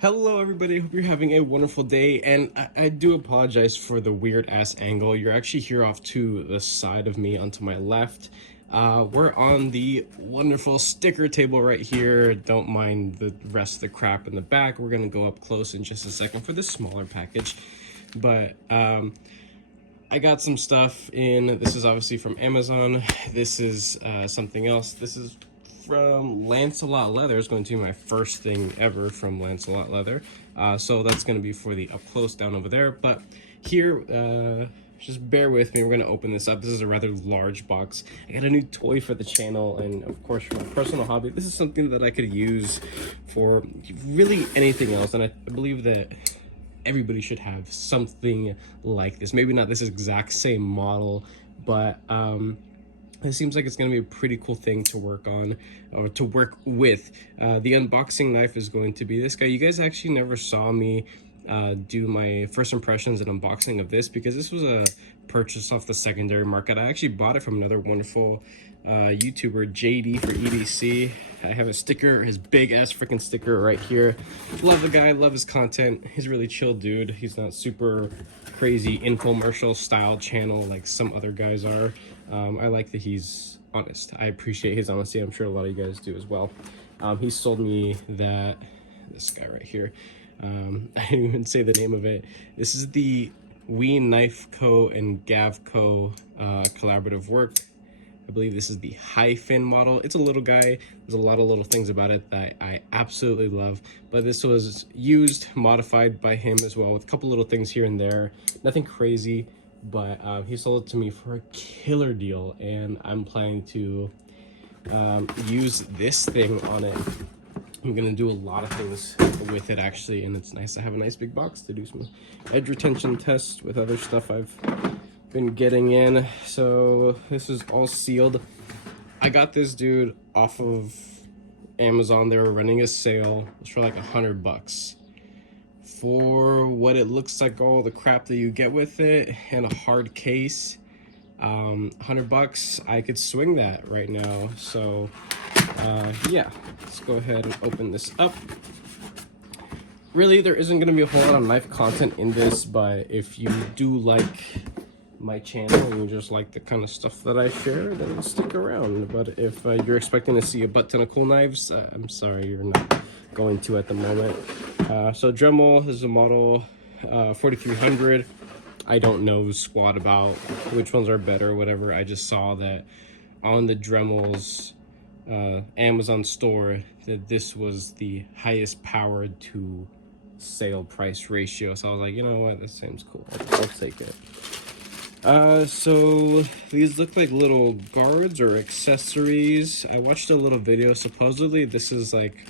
Hello everybody, hope you're having a wonderful day, and I do apologize for the weird ass angle. You're actually here off to the side of me, onto my left. We're on the wonderful sticker table right here. Don't mind the rest of the crap in the back. We're gonna go up close in just a second for this smaller package. But I got some stuff in. This is obviously from Amazon. This is something else. This is from Lancelot Leather. It's going to be my first thing ever from Lancelot Leather. So that's going to be for the up close down over there. But here, just bear with me. We're going to open this up. This is a rather large box. I got a new toy for the channel, and of course for my personal hobby. This is something that I could use for really anything else. And I believe that everybody should have something like this. Maybe not this exact same model, but it seems like it's going to be a pretty cool thing to work on or to work with. The unboxing knife is going to be this guy. You guys actually never saw me do my first impressions and unboxing of this because this was a purchase off the secondary market. I actually bought it from another wonderful YouTuber, JD for EDC. I have a sticker, his big ass freaking sticker right here. Love the guy, love his content. He's a really chill dude. He's not super crazy infomercial style channel like some other guys are. I like that he's honest. I appreciate his honesty. I'm sure a lot of you guys do as well. He sold me this guy right here. I didn't even say the name of it. This is the We Knife Co. and Gav Co. Collaborative work. I believe this is the Hyphen model. It's a little guy. There's a lot of little things about it that I absolutely love. But this was used, modified by him as well, with a couple little things here and there. Nothing crazy, but he sold it to me for a killer deal, and I'm planning to use this thing on it. I'm gonna do a lot of things with it actually, and it's nice to have a nice big box to do some edge retention tests with other stuff I've been getting in. So this is all sealed. I got this dude off of Amazon. They were running a sale. It was for like $100 for what it looks like, all the crap that you get with it and a hard case. $100, I could swing that right now. So yeah, let's go ahead and open this up. Really, there isn't going to be a whole lot of knife content in this, but if you do like my channel and you just like the kind of stuff that I share, then stick around. But if you're expecting to see a butt ton of cool knives, I'm sorry, you're not going to at the moment. So Dremel is a model 4300. I don't know squat about which ones are better or whatever. I just saw that on the Dremel's Amazon store that this was the highest powered to sale price ratio. So I was like, you know what, this seems cool. I'll take it. So these look like little guards or accessories. I watched a little video. Supposedly this is like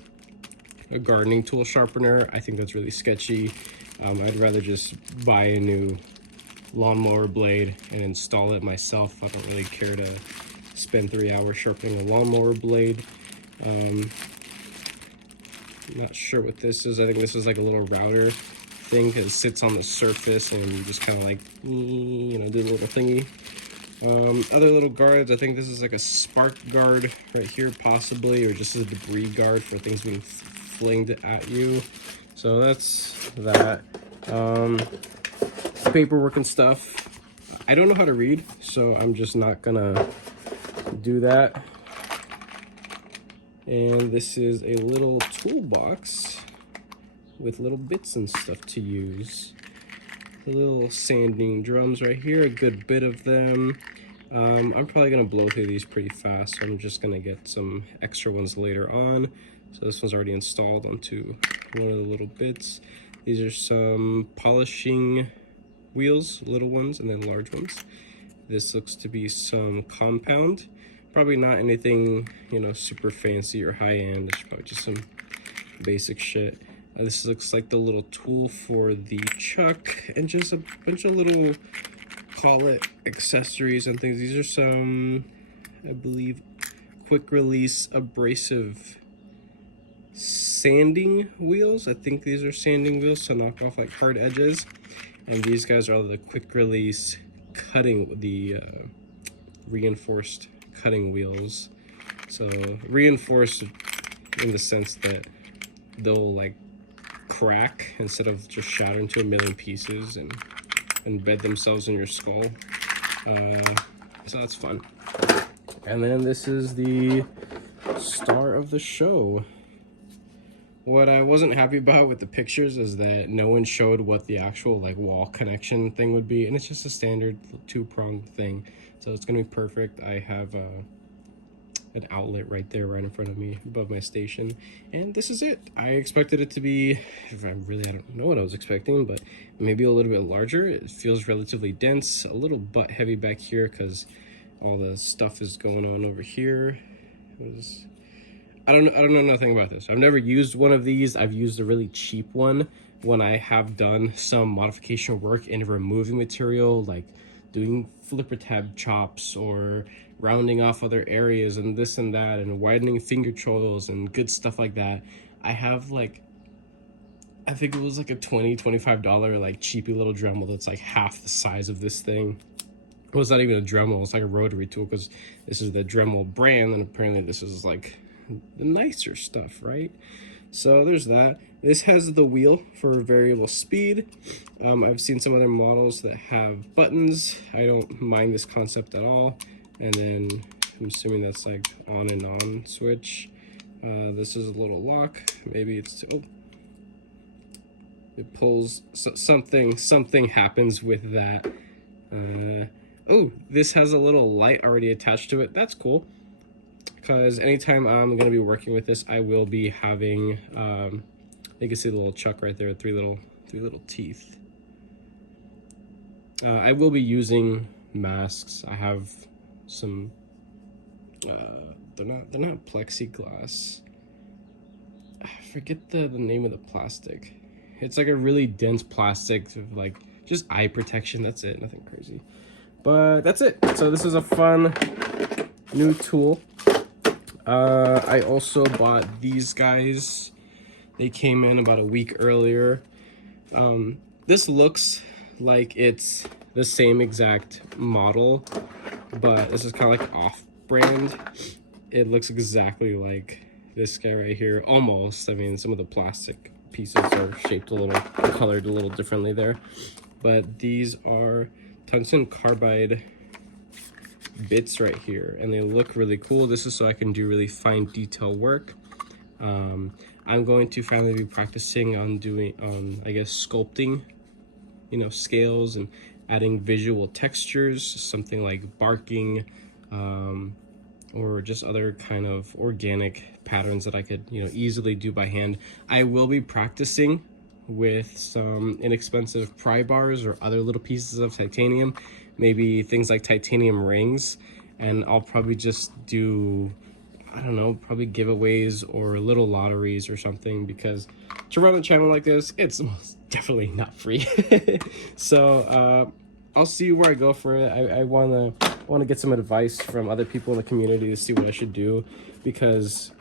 a gardening tool sharpener. I think that's really sketchy. I'd rather just buy a new lawnmower blade and install it myself. I don't really care to spend 3 hours sharpening a lawnmower blade. I'm not sure what this is. I think this is like a little router thing because it sits on the surface and you just kind of like, you know, do the little thingy. Other little guards, I think this is like a spark guard right here possibly, or just a debris guard for things being flinged at you. So that's that. Paperwork and stuff. I don't know how to read, so I'm just not gonna do that. And this is a little toolbox with little bits and stuff to use. The little sanding drums right here, a good bit of them. I'm probably gonna blow through these pretty fast, so I'm just gonna get some extra ones later on. So this one's already installed onto one of the little bits. These are some polishing wheels, little ones and then large ones. This looks to be some compound. Probably not anything, you know, super fancy or high-end. It's probably just some basic shit. This looks like the little tool for the chuck and just a bunch of little, call it, accessories and things. These are some, I believe, quick release abrasive sanding wheels. I think these are sanding wheels to knock off like hard edges. And these guys are the quick release cutting, the reinforced cutting wheels. So reinforced in the sense that they'll like crack instead of just shatter into a million pieces and embed themselves in your skull. So that's fun. And then this is the star of the show. What I wasn't happy about with the pictures is that no one showed what the actual like wall connection thing would be, and it's just a standard 2-prong thing, so it's gonna be perfect. I have an outlet right there, right in front of me, above my station, and this is it. I expected it to be, I don't know what I was expecting, but maybe a little bit larger. It feels relatively dense, a little butt heavy back here because all the stuff is going on over here. I don't know nothing about this. I've never used one of these. I've used a really cheap one when I have done some modification work in removing material, like doing flipper tab chops or rounding off other areas and this and that, and widening finger choils and good stuff like that. I have like, I think it was like a $20-$25 like cheapy little Dremel that's like half the size of this thing. Well, it's not even a Dremel, it's like a rotary tool because this is the Dremel brand, and apparently this is like the nicer stuff, right? So there's that. This has the wheel for variable speed. I've seen some other models that have buttons. I don't mind this concept at all. And then I'm assuming that's like on and on switch. This is a little lock. Maybe it's, oh, it pulls, something happens with that. Oh, this has a little light already attached to it. That's cool, because anytime I'm going to be working with this, I will be having, you can see the little chuck right there, three little teeth. I will be using masks. I have some, they're not plexiglass. I forget the name of the plastic. It's like a really dense plastic, like just eye protection. That's it, nothing crazy. But that's it. So this is a fun new tool. I also bought these guys. They came in about a week earlier. This looks like it's the same exact model, but this is kind of like off-brand. It looks exactly like this guy right here, almost. I mean, some of the plastic pieces are shaped a little, colored a little differently there. But these are tungsten carbide bits right here, and they look really cool. This is so I can do really fine detail work. I'm going to finally be practicing on doing, I guess, sculpting, you know, scales and adding visual textures, something like barking, or just other kind of organic patterns that I could, you know, easily do by hand. I will be practicing with some inexpensive pry bars or other little pieces of titanium, maybe things like titanium rings, and I'll probably just do, I don't know, probably giveaways or little lotteries or something, because to run a channel like this, it's most definitely not free. So I'll see where I go for it. I want to get some advice from other people in the community to see what I should do, because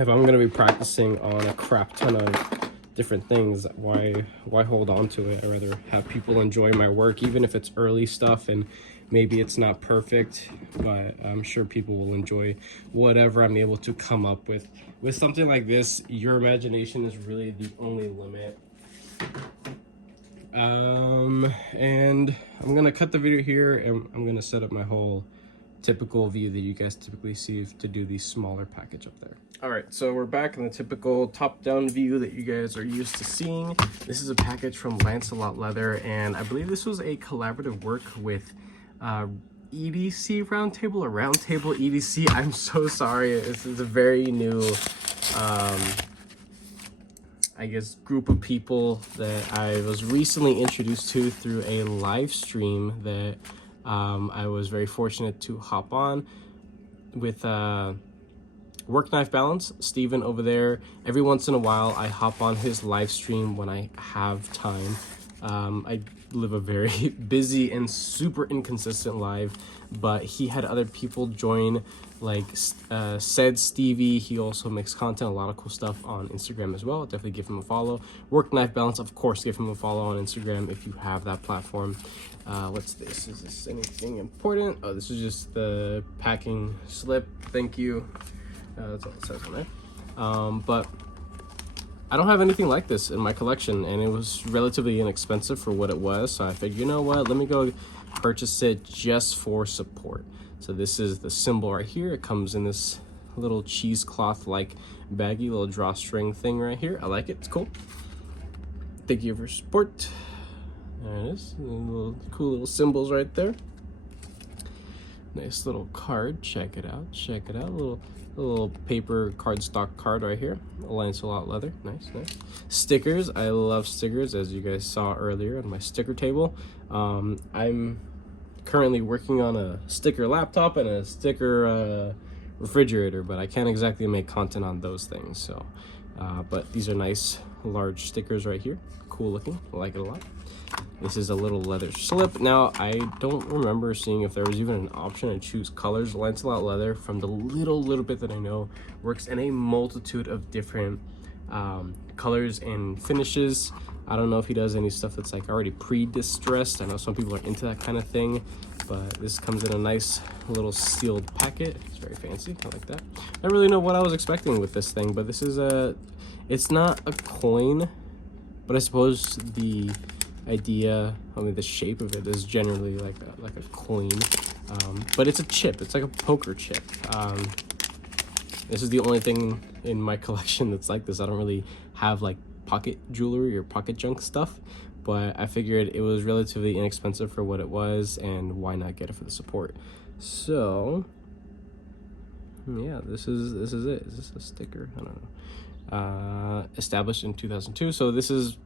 if I'm going to be practicing on a crap ton of different things, why hold on to it? I'd rather have people enjoy my work, even if it's early stuff and maybe it's not perfect, but I'm sure people will enjoy whatever I'm able to come up with. With something like this, your imagination is really the only limit. And I'm gonna cut the video here, and I'm gonna set up my whole typical view that you guys typically see to do the smaller package up there. All right, so we're back in the typical top-down view that you guys are used to seeing. This is a package from Lancelot Leather, and I believe this was a collaborative work with EDC Roundtable or Roundtable EDC. I'm so sorry. This is a very new, I guess, group of people that I was recently introduced to through a live stream that I was very fortunate to hop on with Work Knife Balance, Steven over there. Every once in a while, I hop on his live stream when I have time. I live a very busy and super inconsistent life, but he had other people join, like said Stevie. He also makes content, a lot of cool stuff on Instagram as well. Definitely give him a follow. Work Knife Balance, of course, give him a follow on Instagram if you have that platform. What's this? Is this anything important? Oh, this is just the packing slip. Thank you. That's all it says on there. But I don't have anything like this in my collection, and it was relatively inexpensive for what it was. So I figured, you know what, let me go purchase it just for support. So this is the symbol right here. It comes in this little cheesecloth like baggy little drawstring thing right here. I like it. It's cool. Thank you for support. There it is. Little cool little symbols right there. Nice little card. Check it out. Check it out. A little paper cardstock card right here. Lancelot leather. Nice, nice. Stickers. I love stickers, as you guys saw earlier on my sticker table. I'm currently working on a sticker laptop and a sticker refrigerator, but I can't exactly make content on those things. So, but these are nice large stickers right here. Cool looking. I like it a lot. This is a little leather slip. Now, I don't remember seeing if there was even an option to choose colors. Lancelot leather, from the little bit that I know, works in a multitude of different colors and finishes. I don't know if he does any stuff that's like already pre-distressed. I know some people are into that kind of thing, but this comes in a nice little sealed packet. It's very fancy. I like that. I don't really know what I was expecting with this thing, but this is it's not a coin, but I suppose the idea, I mean the shape of it is generally like a coin, but it's a chip. It's like a poker chip. This is the only thing in my collection that's like this. I don't really have like pocket jewelry or pocket junk stuff, but I figured it was relatively inexpensive for what it was, and why not get it for the support. So yeah, this is it. Is this a sticker? I don't know. Established in 2002. So this is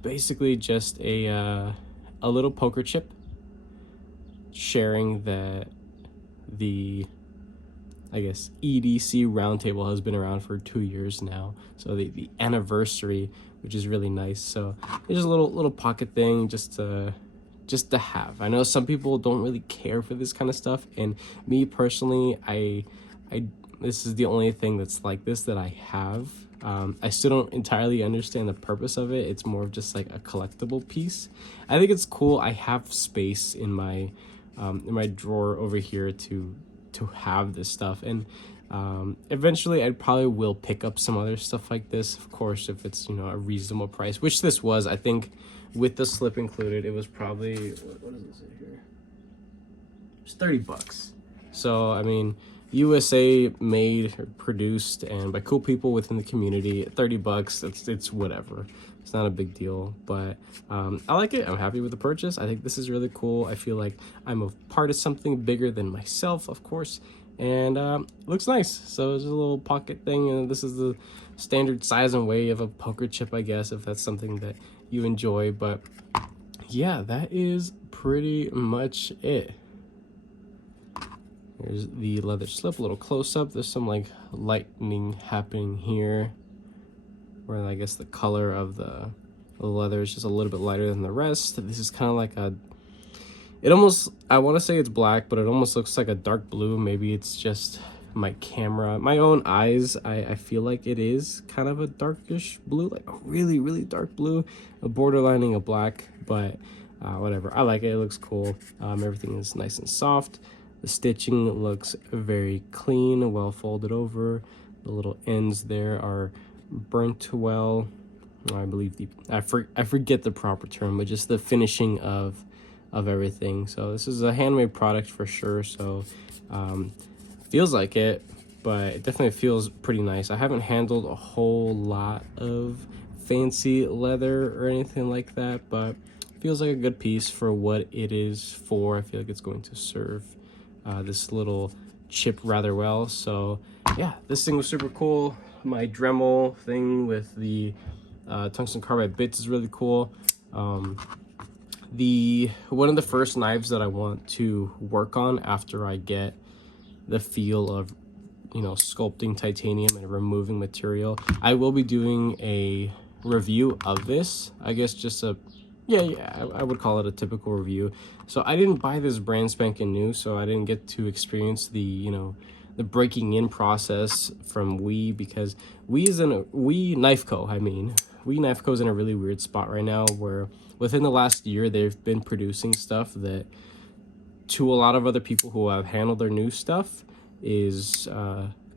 basically just a little poker chip sharing that the, I guess, EDC roundtable has been around for 2 years now. So the anniversary, which is really nice. So it's just a little pocket thing just to have. I know some people don't really care for this kind of stuff, and me personally, I this is the only thing that's like this that I have. I still don't entirely understand the purpose of it. It's more of just like a collectible piece. I think it's cool. I have space in my drawer over here to have this stuff, and eventually I probably will pick up some other stuff like this, of course, if it's, you know, a reasonable price, which this was. I think with the slip included, it was probably, what does it say here? It's $30. So I mean, USA made or produced and by cool people within the community. $30, it's whatever. It's not a big deal, but I like it. I'm happy with the purchase. I think this is really cool. I feel like I'm a part of something bigger than myself, of course, and looks nice. So it's a little pocket thing, and this is the standard size and weight of a poker chip, I guess, if that's something that you enjoy. But yeah, that is pretty much it. Here's the leather slip, a little close up. There's some like lightning happening here, where I guess the color of the leather is just a little bit lighter than the rest. This is kind of like it almost, I want to say it's black, but it almost looks like a dark blue. Maybe it's just my camera, my own eyes. I feel like it is kind of a darkish blue, like a really dark blue, a borderlining of black, but whatever. I like it. It looks cool. Everything is nice and soft. The stitching looks very clean, well folded over. The little ends there are burnt well. I believe I forget the proper term, but just the finishing of everything. So this is a handmade product for sure. So feels like it, but it definitely feels pretty nice. I haven't handled a whole lot of fancy leather or anything like that, but feels like a good piece for what it is for. I feel like it's going to serve this little chip rather well. So yeah, this thing was super cool. My Dremel thing with the tungsten carbide bits is really cool. One of the first knives that I want to work on after I get the feel of, you know, sculpting titanium and removing material, I will be doing a review of this. I guess just a I would call it a typical review. So I didn't buy this brand spanking new, so I didn't get to experience the, you know, the breaking in process from WE, because WE Knife Co. WE Knife Co. is in a really weird spot right now, where within the last year they've been producing stuff that, to a lot of other people who have handled their new stuff, is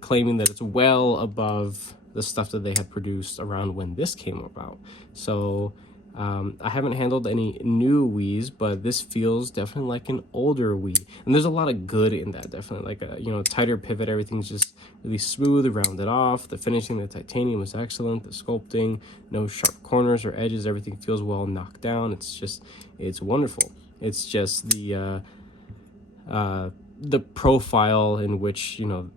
claiming that it's well above the stuff that they had produced around when this came about. So I haven't handled any new Wiis, but this feels definitely like an older Wii, and there's a lot of good in that. Definitely like a, you know, tighter pivot. Everything's just really smooth, rounded off. The finishing, the titanium was excellent. The sculpting, no sharp corners or edges. Everything feels well knocked down. It's wonderful. It's just the profile in which, you know,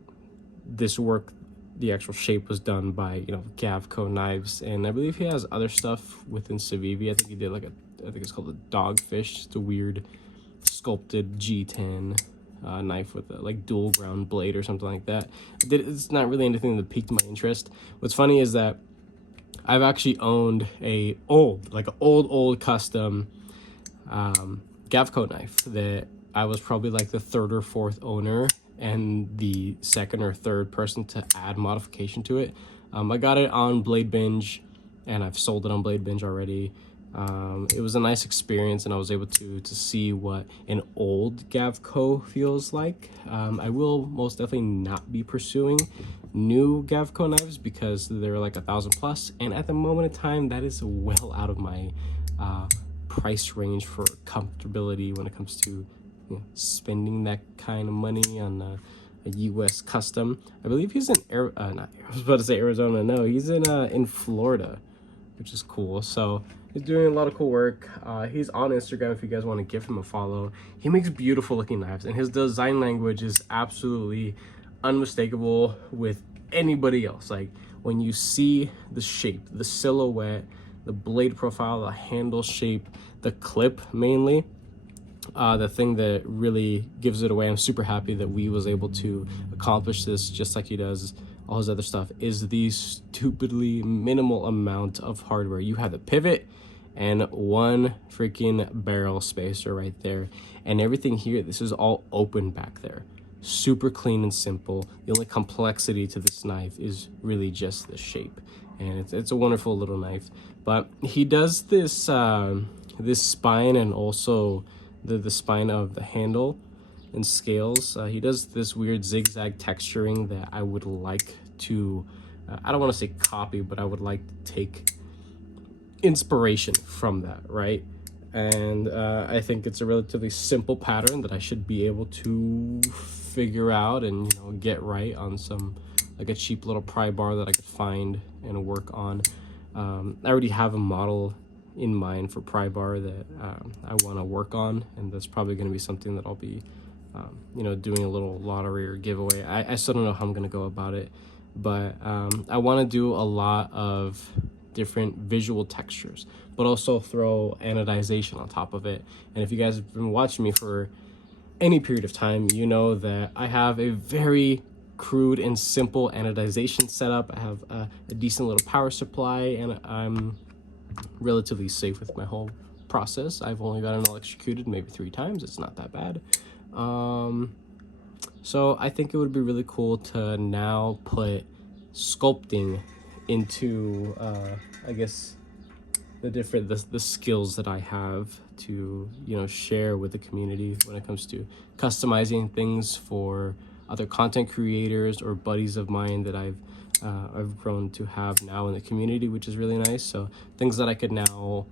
this work, the actual shape was done by, you know, Gavco knives, and I believe he has other stuff within Civivi. I think he did like I think it's called a Dogfish. It's a weird sculpted G10 knife with a like dual ground blade or something like that. It's not really anything that piqued my interest. What's funny is that I've actually owned a old custom Gavco knife that I was probably like the third or fourth owner and the second or third person to add modification to it. I got it on Blade Binge, and I've sold it on Blade Binge already. It was a nice experience, and I was able to see what an old Gavco feels like. I will most definitely not be pursuing new Gavco knives because they're like $1,000+, and at the moment in time, that is well out of my price range for comfortability when it comes to, you know, spending that kind of money on a U.S. custom. I believe he's in I was about to say Arizona. No, he's in Florida, which is cool. So he's doing a lot of cool work. He's on Instagram if you guys want to give him a follow. He makes beautiful looking knives, and his design language is absolutely unmistakable with anybody else. Like when you see the shape, the silhouette, the blade profile, the handle shape, the clip mainly, the thing that really gives it away, I'm super happy that we was able to accomplish this just like he does all his other stuff, is the stupidly minimal amount of hardware. You have the pivot and one freaking barrel spacer right there, and everything here, this is all open back there. Super clean and simple. The only complexity to this knife is really just the shape, and it's a wonderful little knife. But he does this this spine, and also the spine of the handle and scales. He does this weird zigzag texturing that I would like to, I don't want to say copy, but I would like to take inspiration from that, right? And I think it's a relatively simple pattern that I should be able to figure out and, you know, get right on some, like a cheap little pry bar that I could find and work on. I already have a model in mind for pry bar that I want to work on, and that's probably going to be something that I'll be you know, doing a little lottery or giveaway. I still don't know how I'm going to go about it, but I want to do a lot of different visual textures, but also throw anodization on top of it. And if you guys have been watching me for any period of time, you know that I have a very crude and simple anodization setup. I have a decent little power supply, and I'm relatively safe with my whole process. I've only gotten electrocuted maybe 3 times. It's not that bad. So I think it would be really cool to now put sculpting into I guess the skills that I have to, you know, share with the community when it comes to customizing things for other content creators or buddies of mine that I've grown to have now in the community, which is really nice. So things that I could now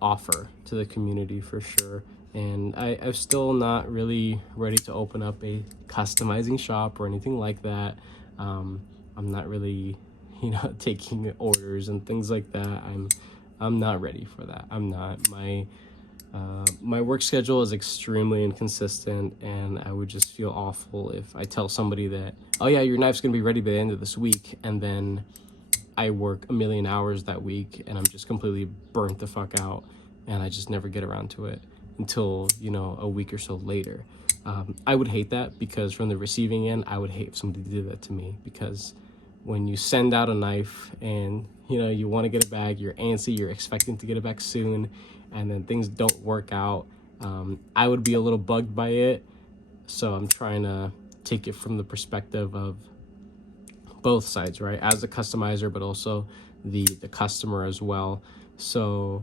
offer to the community for sure. And I'm still not really ready to open up a customizing shop or anything like that. I'm not really, you know, taking orders and things like that. I'm not ready for that. I'm not. My work schedule is extremely inconsistent, and I would just feel awful if I tell somebody that, oh yeah, your knife's gonna be ready by the end of this week, and then I work a million hours that week and I'm just completely burnt the fuck out, and I just never get around to it until, you know, a week or so later. I would hate that, because from the receiving end, I would hate if somebody did that to me, because when you send out a knife and, you know, you want to get it back, you're antsy, you're expecting to get it back soon, and then things don't work out, I would be a little bugged by it. So I'm trying to take it from the perspective of both sides, right? As a customizer, but also the customer as well. So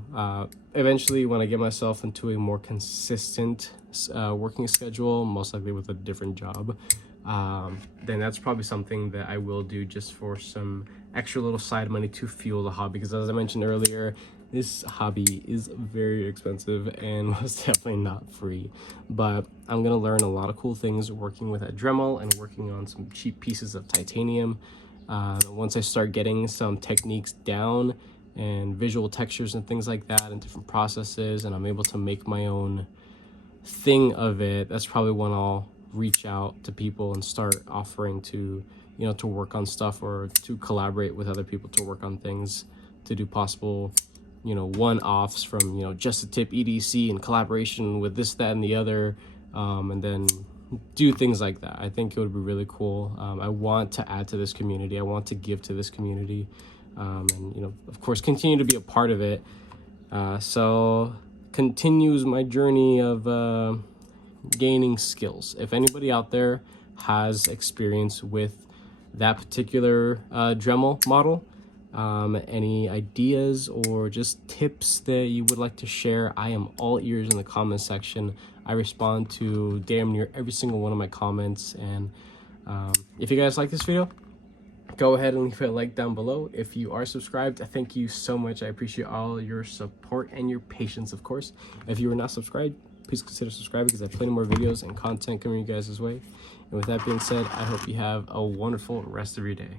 eventually, when I get myself into a more consistent working schedule, most likely with a different job, then that's probably something that I will do just for some extra little side money to fuel the hobby, because as I mentioned earlier, this hobby is very expensive and was definitely not free. But I'm gonna learn a lot of cool things working with a Dremel and working on some cheap pieces of titanium. Once I start getting some techniques down and visual textures and things like that and different processes, and I'm able to make my own thing of it, that's probably when I'll reach out to people and start offering to, you know, to work on stuff or to collaborate with other people to work on things, to do possible, you know, one-offs from, you know, Just a Tip EDC in collaboration with this, that, and the other, and then do things like that. I think it would be really cool. I want to add to this community. I want to give to this community, and, you know, of course, continue to be a part of it. So continues my journey of gaining skills. If anybody out there has experience with that particular Dremel model, any ideas or just tips that you would like to share, I am all ears in the comment section. I respond to damn near every single one of my comments, and if you guys like this video, go ahead and leave a like down below. If you are subscribed, thank you so much. I appreciate all your support and your patience, of course. If you are not subscribed, please consider subscribing, because I have plenty more videos and content coming you guys' way. And with that being said, I hope you have a wonderful rest of your day.